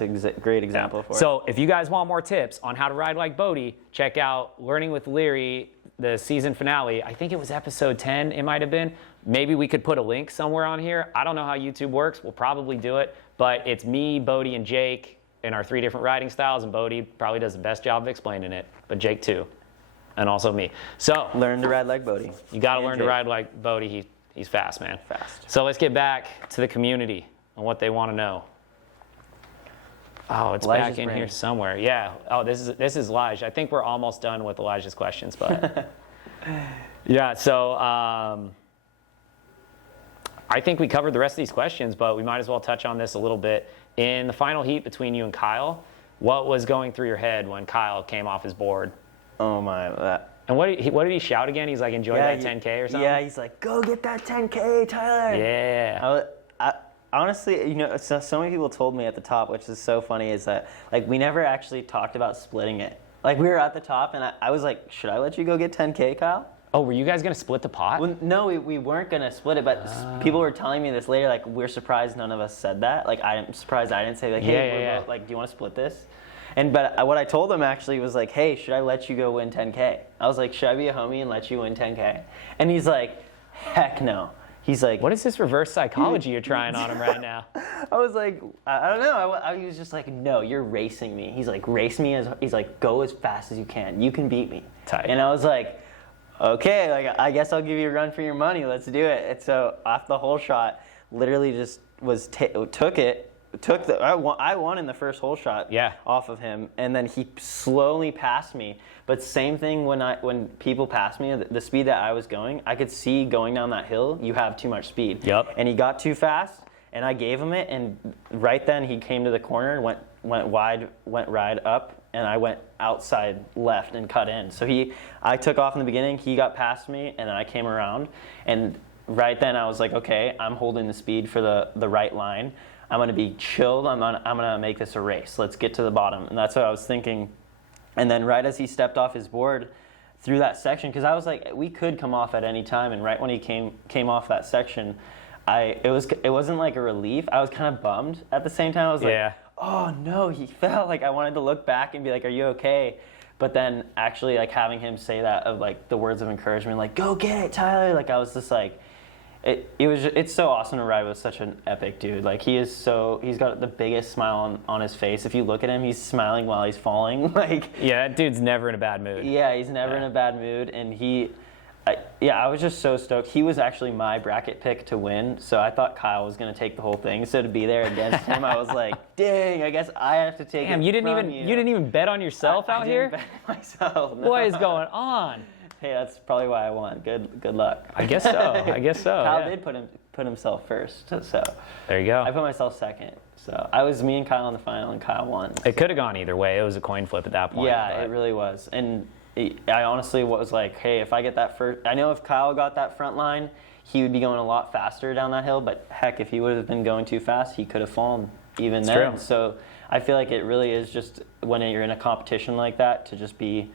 a great example for it. So if you guys want more tips on how to ride like Bodie, check out Learning with Leary, the season finale. I think it was episode 10, it might have been. Maybe we could put a link somewhere on here. I don't know how YouTube works. We'll probably do it. But it's me, Bodie, and Jake in our 3 different riding styles, and Bodie probably does the best job of explaining it, but Jake too, and also me. So learn to ride like Bodie. You got to learn to ride like Bodie. He's fast, man. Fast. So let's get back to the community and what they want to know. Oh, it's Elijah's back in brain. here somewhere. Yeah. Oh, this is Elijah. I think we're almost done with Elijah's questions, but yeah. So I think we covered the rest of these questions, but we might as well touch on this a little bit. In the final heat between you and Kyle, what was going through your head when Kyle came off his board? Oh my, And what did he shout again? He's like, enjoy that 10K or something? Yeah, he's like, go get that 10K, Tyler. Yeah. I honestly, you know, so many people told me at the top, which is so funny, is that like we never actually talked about splitting it. Like we were at the top, and I was like, should I let you go get 10K, Kyle? Oh, were you guys going to split the pot? Well, no, we weren't gonna split it, but people were telling me this later. Like we're surprised none of us said that. Like I'm surprised I didn't say like, hey, Yeah. like, do you want to split this? But what I told them actually was like, hey, should I let you go win 10K? I was like, should I be a homie and let you win 10K? And he's like, heck no. He's like, What is this reverse psychology you're trying on him right now? I was like, I don't know. He was just like, no, you're racing me. He's like, race me. He's like, go as fast as you can. You can beat me. Tight. And I was like, okay, like I guess I'll give you a run for your money. Let's do it. And so off the whole shot, literally just I won in the first hole shot off of him, and then he slowly passed me. But same thing when people passed me, the speed that I was going, I could see going down that hill, you have too much speed. Yep. And he got too fast, and I gave him it, and right then he came to the corner, went right up, and I went outside left and cut in. So I took off in the beginning, he got past me, and then I came around, and right then I was like, okay, I'm holding the speed for the right line. I'm going to be chilled. I'm going to make this a race. Let's get to the bottom. And that's what I was thinking. And then right as he stepped off his board through that section, because I was like, we could come off at any time. And right when he came off that section, it wasn't like a relief. I was kind of bummed at the same time. I was like, oh no, he fell. Like I wanted to look back and be like, are you okay? But then actually like having him say that of like the words of encouragement, like go get it, Tyler. Like I was just like, it's so awesome to ride with such an epic dude. Like he's got the biggest smile on his face. If you look at him, he's smiling while he's falling. Like that dude's never in a bad mood. Yeah, he's never in a bad mood, and I was just so stoked. He was actually my bracket pick to win, so I thought Kyle was going to take the whole thing. So to be there against him, I was like, dang, I guess I have to take it. You didn't even bet on yourself out here? I didn't bet myself. No. What is going on? Hey, that's probably why I won. Good luck. I guess so. Kyle did put himself first, so there you go. I put myself second. So I was me and Kyle in the final, and Kyle won. It could have gone either way. It was a coin flip at that point. Yeah, it really was. And I honestly was like, hey, if I get that first, I know if Kyle got that front line, he would be going a lot faster down that hill. But heck, if he would have been going too fast, he could have fallen even then. True. So I feel like it really is just when you're in a competition like that to just be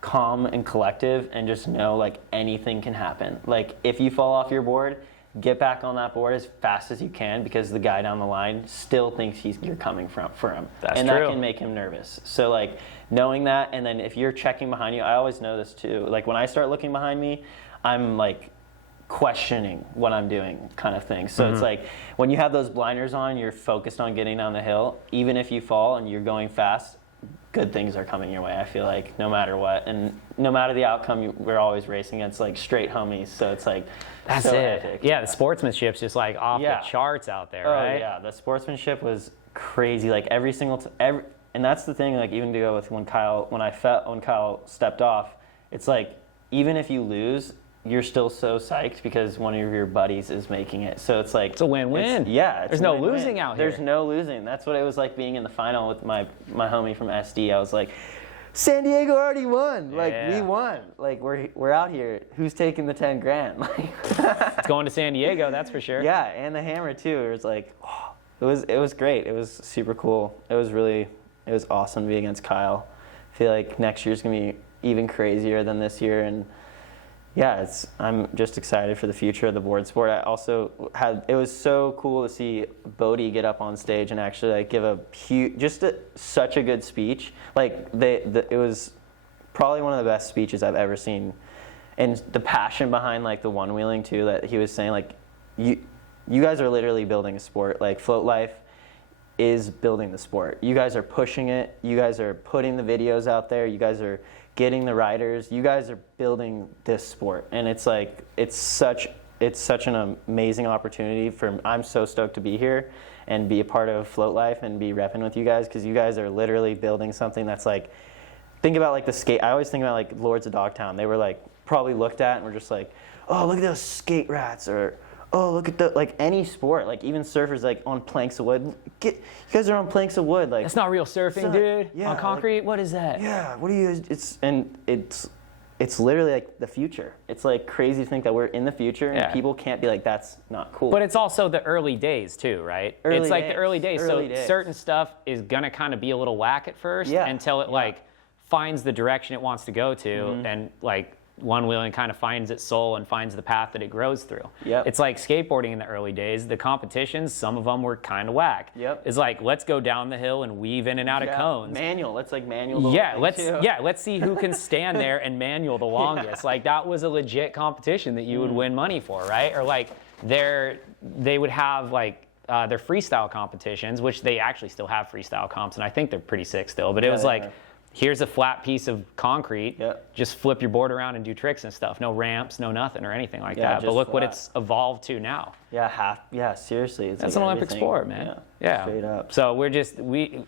calm and collective and just know like anything can happen. Like if you fall off your board, get back on that board as fast as you can, because the guy down the line still thinks you're coming for him. That's and true. That can make him nervous. So like knowing that, and then if you're checking behind you, I always know this too. Like when I start looking behind me, I'm like questioning what I'm doing kind of thing. So it's like when you have those blinders on, you're focused on getting down the hill. Even if you fall and you're going fast, good things are coming your way, I feel like, no matter what. And no matter the outcome, we're always racing against like straight homies. So it's like, that's so it. epic. Yeah, the sportsmanship's just like off the charts out there, right? Oh yeah, the sportsmanship was crazy. Like every single and that's the thing. Like even to go with when Kyle stepped off, it's like even if you lose, you're still so psyched because one of your buddies is making it. So it's like it's a win-win. There's no losing out here. There's no losing. That's what it was like being in the final with my homie from SD. I was like, San Diego already won. Like we won. Like we're out here. Who's taking the 10 grand? Like it's going to San Diego, that's for sure. Yeah, and the hammer too. It was like, it was great. It was super cool. It was awesome to be against Kyle. I feel like next year's gonna be even crazier than this year, and yeah, I'm just excited for the future of the board sport. I also it was so cool to see Bodie get up on stage and actually like give such a good speech. Like it was probably one of the best speeches I've ever seen, and the passion behind like the one-wheeling too, that he was saying like, you guys are literally building a sport. Like TheFloatLife is building the sport. You guys are pushing it. You guys are putting the videos out there. You guys are getting the riders. You guys are building this sport, and it's like it's such an amazing opportunity. I'm so stoked to be here, and be a part of Float Life and be repping with you guys, because you guys are literally building something that's like, think about like the skate. I always think about like Lords of Dogtown. They were like probably looked at and were just like, oh, look at those skate rats, or oh, look at the, like any sport, like even surfers like on planks of wood. You guys are on planks of wood, like That's not real surfing, dude. yeah, on concrete, like, what is that? yeah, what do you guys? It's literally like the future. It's like crazy to think that we're in the future and people can't be like, that's not cool. But it's also the early days too, right? It's like the early days. Early So days. certain stuff is gonna kind of be a little whack at first until it like finds the direction it wants to go to, and like Onewheeling kind of finds its soul and finds the path that it grows through. Yep. It's like skateboarding in the early days. The competitions, some of them were kind of whack. Yep. It's like, let's go down the hill and weave in and out of cones. Manual. Let's like manual. The Let's see who can stand there and manual the longest. Like that was a legit competition that you would win money for, right? Or like they would have like their freestyle competitions, which they actually still have freestyle comps, and I think they're pretty sick still. But it was like, here's a flat piece of concrete. Just flip your board around and do tricks and stuff. No ramps, no nothing or anything like that. But look what it's evolved to now. Yeah, seriously. It's That's like an Olympic everything. sport, man. Yeah. Straight up. So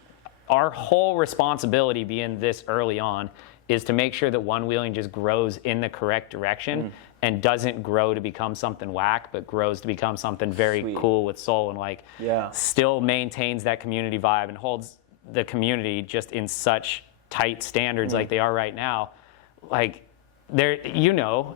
our whole responsibility being this early on is to make sure that Onewheeling just grows in the correct direction and doesn't grow to become something whack, but grows to become something very cool with soul, and like still maintains that community vibe and holds the community just in such tight standards like they are right now. Like there,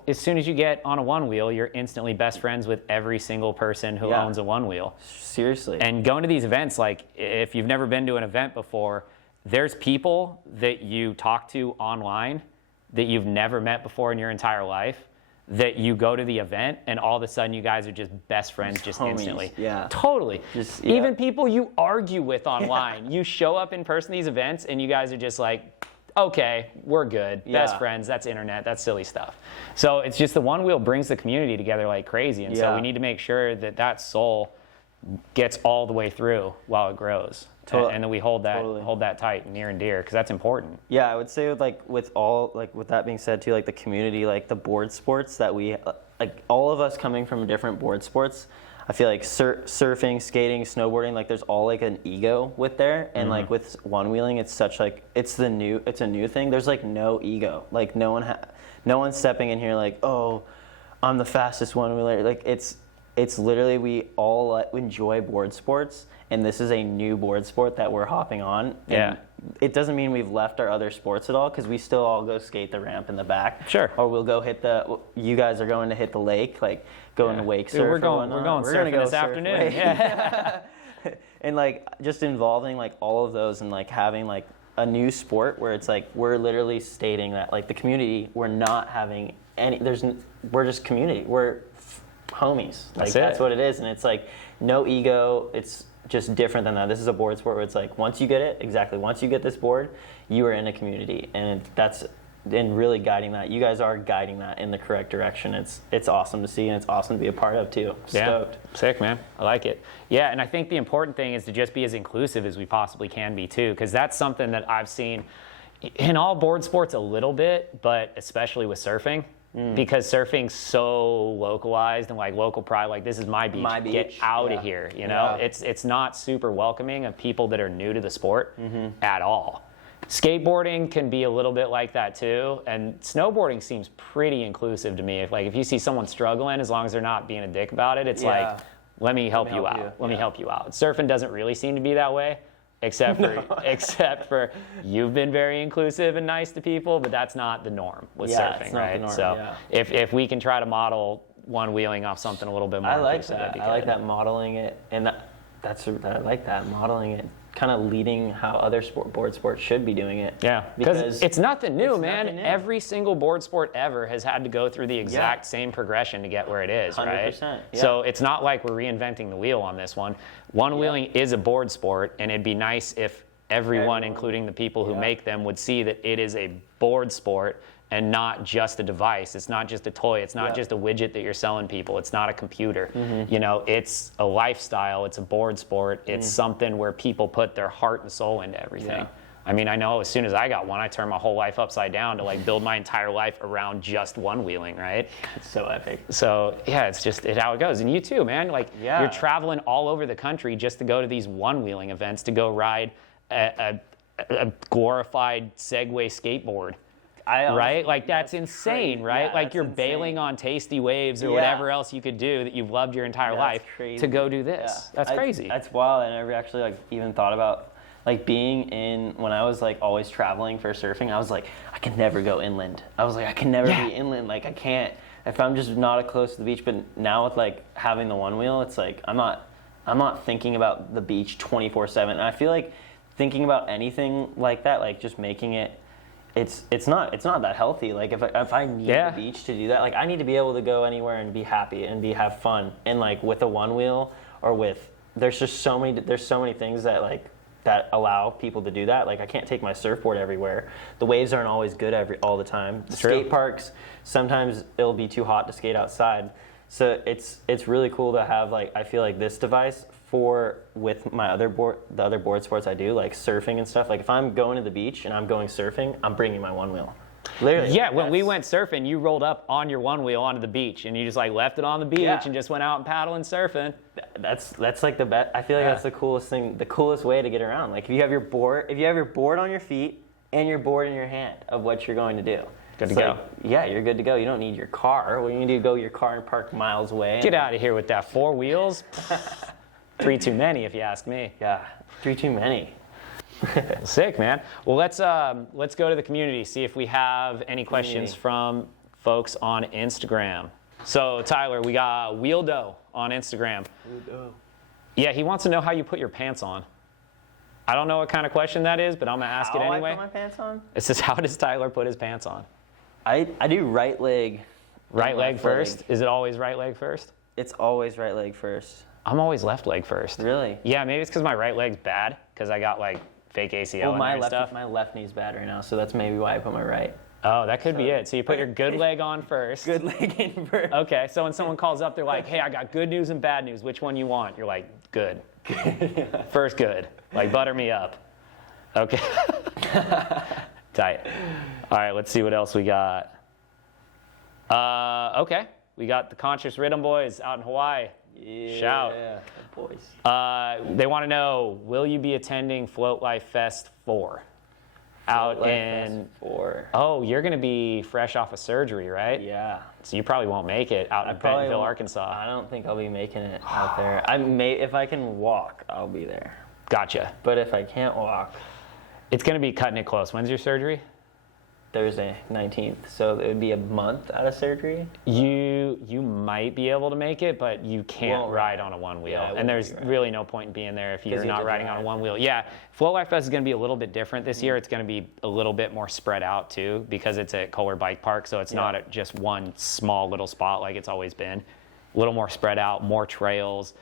as soon as you get on a Onewheel, you're instantly best friends with every single person who owns a Onewheel. Seriously. And going to these events, like if you've never been to an event before, there's people that you talk to online that you've never met before in your entire life, that you go to the event and all of a sudden you guys are just best friends just homies. Instantly. Yeah. Totally. Just, Even people you argue with online, you show up in person to these events and you guys are just like, okay, we're good. Best friends, that's internet, that's silly stuff. So it's just the Onewheel brings the community together like crazy, and so we need to make sure that that soul gets all the way through while it grows. And then we hold that tight and near and dear, because that's important. Yeah, I would say with that being said too, like the community, like the board sports that we, like all of us coming from different board sports, I feel like surfing, skating, snowboarding, like there's all like an ego with there, and like with Onewheeling, it's such like it's a new thing. There's like no ego, like no one's stepping in here like, oh, I'm the fastest Onewheeler. Like it's literally, we all enjoy board sports, and this is a new board sport that we're hopping on. And it doesn't mean we've left our other sports at all, because we still all go skate the ramp in the back. Sure. Or we'll go you guys are going to hit the lake, like go into wake surf. We're going surfing this afternoon. Yeah. And like just involving like all of those, and like having like a new sport where it's like we're literally stating that like the community, we're not having we're just community. We're homies. Like that's what it is, and it's like no ego. It's just different than that. This is a board sport where it's like once you get this board, you are in a community, and that's really guiding that. You guys are guiding that in the correct direction. It's awesome to see, and it's awesome to be a part of too. Stoked. Sick, man. I like it. Yeah, and I think the important thing is to just be as inclusive as we possibly can be too, because that's something that I've seen in all board sports a little bit, but especially with surfing. Because surfing's so localized and like local pride, like this is my beach. Get out of here, you know? It's not super welcoming of people that are new to the sport at all. Skateboarding can be a little bit like that too, and snowboarding seems pretty inclusive to me. If you see someone struggling, as long as they're not being a dick about it, it's like, let me help you out. Let me help you out. Surfing doesn't really seem to be that way. Except for you've been very inclusive and nice to people, but that's not the norm with surfing, it's not right? the norm, so if we can try to model Onewheeling off something a little bit more inclusive, that'd be good. I like that, modeling it, and I like that, modeling it, kind of leading how other board sports should be doing it. Yeah, because it's nothing new, man. Nothing new. Every single board sport ever has had to go through the exact same progression to get where it is, 100%, right? So it's not like we're reinventing the wheel on this one. Onewheeling is a board sport, and it'd be nice if everyone, including the people who make them, would see that it is a board sport and not just a device. It's not just a toy. It's not just a widget that you're selling people. It's not a computer. You know, it's a lifestyle. It's a board sport. It's something where people put their heart and soul into everything. I mean, I know as soon as I got one, I turned my whole life upside down to like build my entire life around just one wheeling, right? It's so epic. So yeah, it's how it goes. And you too, man. Like Yeah. you're traveling all over the country just to go to these one wheeling events to go ride a glorified Segway skateboard. Right? Like that's insane, crazy. right? Yeah, Like that's you're insane. bailing on tasty waves or Yeah. whatever else you could do that you've loved your entire That's life crazy. to go do this. Yeah. That's crazy. That's wild. I never actually like even thought about like being in when I was like always traveling for surfing. I was like, I can never go inland. I was like, I can never Yeah. be inland. Like I can't if I'm just not close to the beach. But now with like having the one wheel, it's like I'm not thinking about the beach 24/7. And I feel like thinking about anything like that, like just making it. It's not that healthy. Like if I need Yeah. the beach to do that, like I need to be able to go anywhere and be happy and have fun. And like with a one wheel or with there's so many things that like that allow people to do that. Like I can't take my surfboard everywhere. The waves aren't always good all the time. The True. skate parks, sometimes it'll be too hot to skate outside. So it's really cool to have like I feel like this device with the other board sports I do, like surfing and stuff. Like if I'm going to the beach and I'm going surfing, I'm bringing my one wheel. Literally. Yeah, when we went surfing, you rolled up on your one wheel onto the beach and you just like left it on the beach Yeah. and just went out and paddling surfing. That's like the best. I feel like Yeah. that's the coolest thing, the coolest way to get around. Like if you have your board on your feet and your board in your hand of what you're going to do. Good to It's go. like, yeah, you're good to go. You don't need your car. Well, you need to go your car and park miles away. Get out of here with that 4 wheels. 3 too many, if you ask me. Yeah, 3 too many. Sick, man. Well, let's go to the community, see if we have any questions from folks on Instagram. So, Tyler, we got Wheeldo on Instagram. Yeah, he wants to know how you put your pants on. I don't know what kind of question that is, but I'm going to ask it anyway. I put my pants on? It says, how does Tyler put his pants on? I do right leg. Right leg left first? leg. Is it always right leg first? It's always right leg first. I'm always left leg first. Really? Yeah, maybe it's because my right leg's bad, because I got like fake ACL in there and stuff. My left knee's bad right now, so that's maybe why I put my right. Oh, that could be it. So you put your good leg on first. Good leg in first. Okay, so when someone calls up, they're like, hey, I got good news and bad news. Which one you want? You're like, good. First good. Like, butter me up. Okay. Tight. All right, let's see what else we got. Okay, we got the Conscious Rhythm Boys out in Hawaii. Yeah, Shout. boys. They want to know, will you be attending Float Life Fest 4? Out in... Oh, you're going to be fresh off of surgery, right? Yeah. So you probably won't make it out in Bentonville, Arkansas. I don't think I'll be making it out there. If I can walk, I'll be there. Gotcha. But if I can't walk, It's going to be cutting it close. When's your surgery? Thursday, 19th. So it would be a month out of surgery. You might be able to make it, but you can't Won't ride on a one wheel. Yeah, I and won't there's be right. really no point in being there if you're you not have to riding on a drive. one wheel. Yeah, Float Life Fest is going to be a little bit different this year. It's going to be a little bit more spread out too, because it's at Kohler Bike Park, so it's not at just one small little spot like it's always been. A little more spread out, more trails,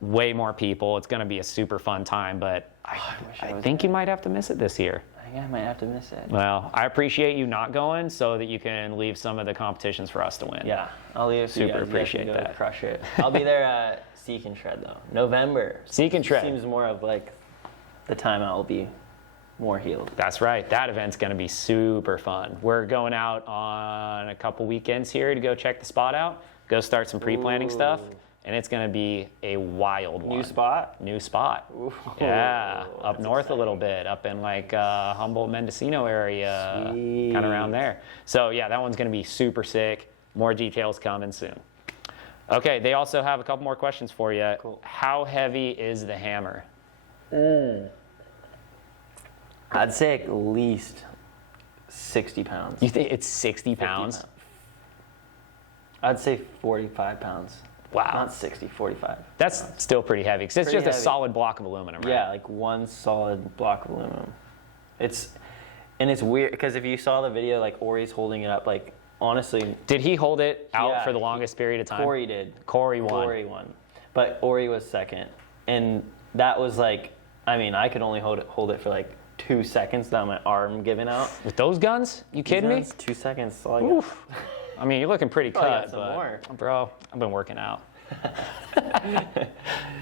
way more people. It's going to be a super fun time, but I think you might have to miss it this year. I think I might have to miss it. Well, I appreciate you not going so that you can leave some of the competitions for us to win. Yeah, I'll leave it for you Super guys. appreciate You guys can go that. Crush it. I'll be there at Seek and Shred though. November. Seek and Shred. Seems more of like the time I will be more healed. That's right. That event's going to be super fun. We're going out on a couple weekends here to go check the spot out, go start some pre-planning stuff, and it's going to be a wild one. New spot? New spot. Ooh, Yeah, up that's north a little bit, up in like Humboldt, Mendocino area, kind of around there. So yeah, that one's going to be super sick. More details coming soon. Okay, they also have a couple more questions for you. Cool. How heavy is the hammer? I'd say at least 60 pounds. You think it's 60 pounds? I'd say 45 pounds. Wow. Not 60, 45. That's still pretty heavy because it's Pretty just a heavy. solid block of aluminum, right? Yeah, like one solid block of aluminum. It's weird because if you saw the video, like Ori's holding it up, like honestly, Did he hold it out Yeah, for the longest period of time? Corey did. Corey won. Corey won, but Ori was second, and that was like, I mean, I could only hold it for like 2 seconds without my arm giving out. With those guns? You kidding me? 2 seconds. That's all I got. Oof. I mean, you're looking pretty Probably got cut, some but more. bro, I've been working out.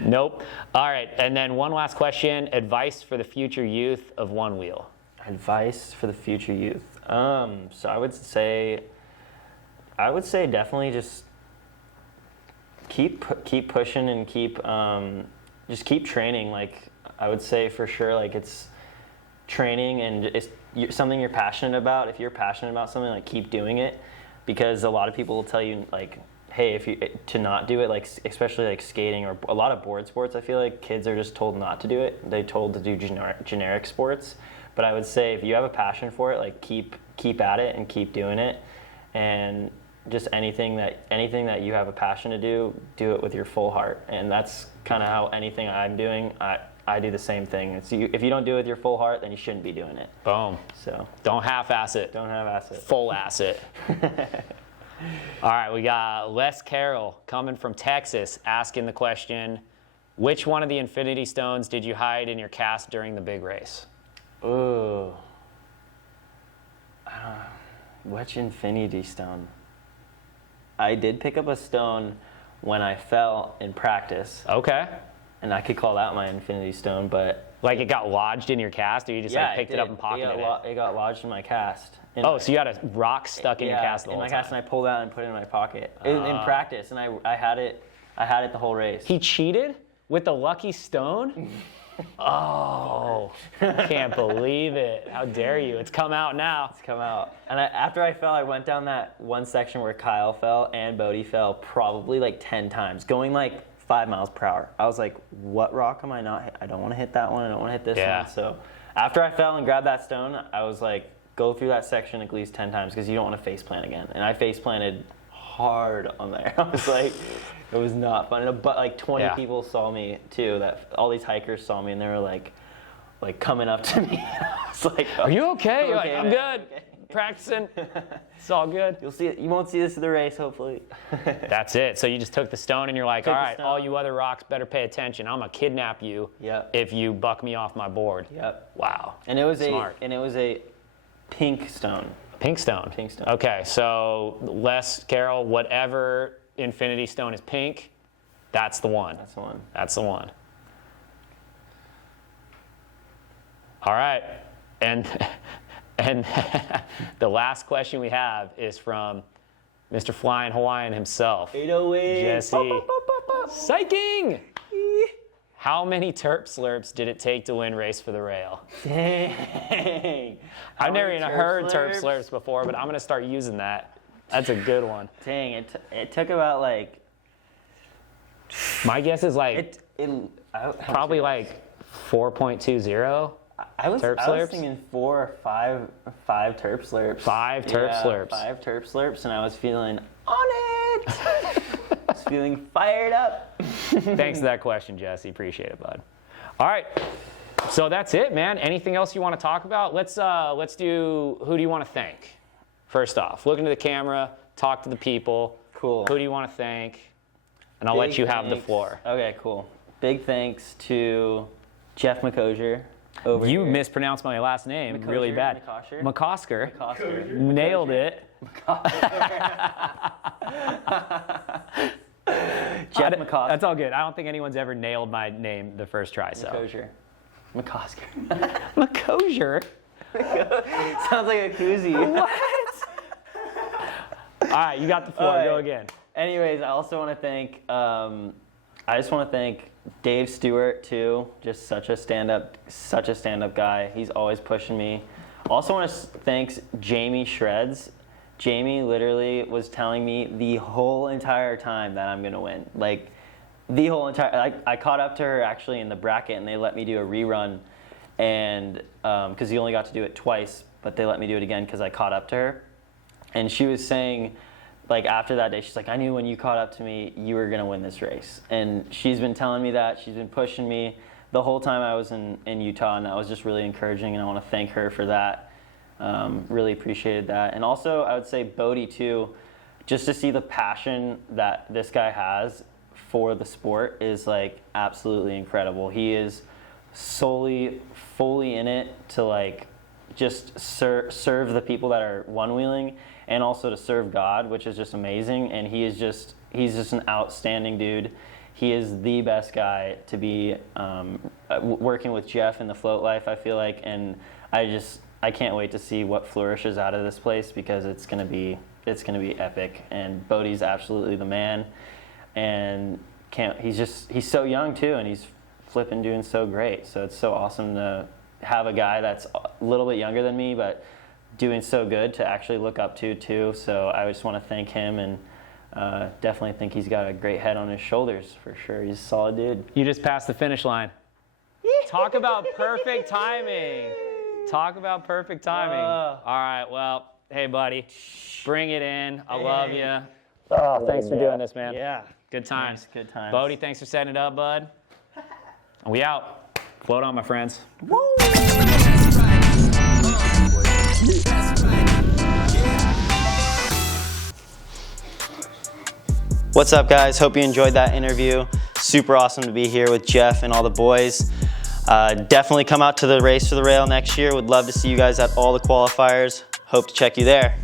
Nope. All right, and then one last question: advice for the future youth of Onewheel. Advice for the future youth. So I would say definitely just keep pushing and just keep training. Like I would say for sure, like it's training and it's something you're passionate about. If you're passionate about something, like keep doing it, because a lot of people will tell you like, hey, to not do it, like especially like skating or a lot of board sports. I feel like kids are just told not to do it. They're told to do generic sports. But I would say if you have a passion for it, like keep at it and keep doing it, and just anything that you have a passion to do it with your full heart. And that's kind of how anything I'm doing, I do the same thing. If you don't do it with your full heart, then you shouldn't be doing it. Boom. So don't half-ass it. Don't half-ass it. Full ass it. All right, we got Les Carroll coming from Texas asking the question, which one of the Infinity Stones did you hide in your cast during the big race? Ooh. Which Infinity Stone? I did pick up a stone when I fell in practice. Okay. And I could call that my Infinity Stone, but... Like it got lodged in your cast, or you just picked it up and pocketed it? It got lodged in my cast. So you had a rock stuck in your cast the whole time? in my cast, and I pulled it out and put it in my pocket. In practice, and I had it the whole race. He cheated with the lucky stone? Oh, can't believe it. How dare you. It's come out now. It's come out. And after I fell, I went down that one section where Kyle fell and Bodie fell probably like 10 times, going like 5 miles per hour. I was like, what rock am I not? I don't want to hit that one. I don't want to hit this one. So after I fell and grabbed that stone, I was like, go through that section at least 10 times because you don't want to face plant again. And I face planted hard on there. I was like, it was not fun. But like 20 people saw me too. That all these hikers saw me and they were like coming up to me. I was like, oh, are you okay? You're okay, like, I'm good. Okay. Practicing. It's all good. You'll see it. You won't see this in the race, hopefully. That's it. So you just took the stone and you're like, all right, all you other rocks better pay attention. I'm gonna kidnap you if you buck me off my board. Yep. Wow. And it was smart. a pink stone. Pink stone. Pink stone. Okay, so Les Carroll, whatever Infinity Stone is pink, that's the one. That's the one. That's the one. All right, and the last question we have is from Mr. Flying Hawaiian himself, 808. Jesse. Psyching! How many terp slurps did it take to win Race for the Rail? Dang. I've never even heard terp slurps before, but I'm going to start using that. That's a good one. Dang, it took about like... My guess is like probably like 4.20 I was terp slurps. thinking 4 or 5 terp slurps. 5 terp slurps. 5 terp slurps, and I was feeling on it. I was feeling fired up. Thanks for that question, Jesse. Appreciate it, bud. All right. So that's it, man. Anything else you want to talk about? Let's do, who do you want to thank? First off, look into the camera, talk to the people. Cool. Who do you want to thank? And I'll let you have the floor. Okay, cool. Big thanks to Jeff McCosker. You mispronounced my last name really bad. McCosker. Nailed it. Jeff McCosker. That's all good. I don't think anyone's ever nailed my name the first try. So. McCosker. McCosker. Sounds like a koozie. What? All right, you got the floor. Right. Go again. Anyways, I also want to thank. I just want to thank Dave Stewart too. Just such a stand-up guy. He's always pushing me. Also want to thank Jamie Shreds. Jamie literally was telling me the whole entire time that I'm gonna win. Like the whole entire. I caught up to her actually in the bracket, and they let me do a rerun, and because you only got to do it twice, but they let me do it again because I caught up to her, and she was saying. Like after that day, she's like, I knew when you caught up to me, you were gonna win this race. And she's been telling me that, she's been pushing me the whole time I was in Utah, and that was just really encouraging, and I wanna thank her for that. Really appreciated that. And also, I would say Bodie too, just to see the passion that this guy has for the sport is like absolutely incredible. He is fully in it to like just serve the people that are one-wheeling, and also to serve God, which is just amazing. And he's just an outstanding dude. He is the best guy to be working with Jeff in TheFloatLife, I feel like. And I can't wait to see what flourishes out of this place, because it's gonna be epic. And Bodie's absolutely the man, and he's so young too, and he's flipping doing so great. So it's so awesome to have a guy that's a little bit younger than me, but doing so good to actually look up to too. So I just want to thank him, and definitely think he's got a great head on his shoulders for sure. He's a solid dude. You just passed the finish line. Talk about perfect timing. Talk about perfect timing. All right, well, hey, buddy, bring it in. I love you. Oh, thanks for doing this, man. Yeah. Good times. Good times. Bodie, thanks for setting it up, bud. We out. Float on, my friends. Woo! What's up, guys? Hope you enjoyed that interview. Super awesome to be here with Jeff and all the boys. Definitely come out to the Race for the Rail next year. Would love to see you guys at all the qualifiers. Hope to check you there.